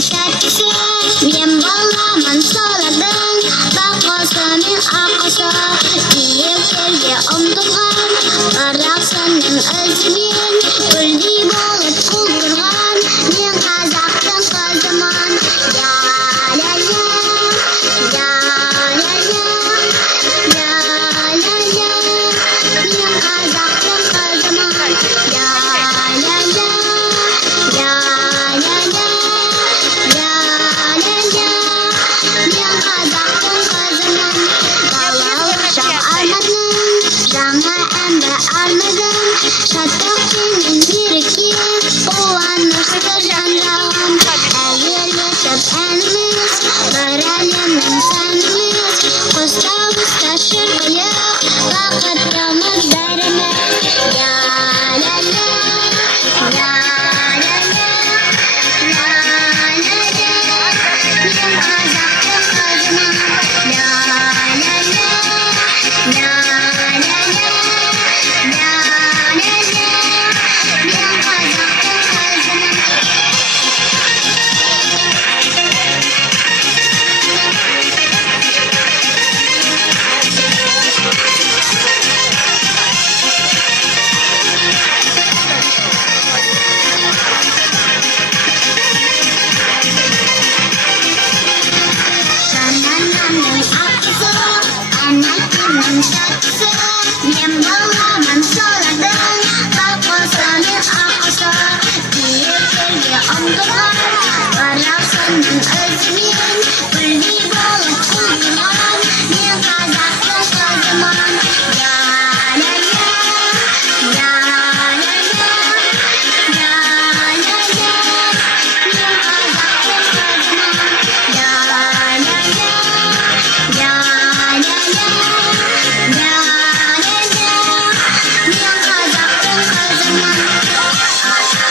şarkısı. Men bağlaman soladın, bakmasının akısı. Dileklerge umdurgan, parlak senin özümen. Güldi bolup kuldurgan, men Qazaktın kızıman. Ya la la, ya la la, ya la la, men Qazaktın kızıman. Ya la la, ya la la, ya la la, men Qazaktın kızıman. Bağlamışam armadın, жаңа әнді армадым, шаттық пен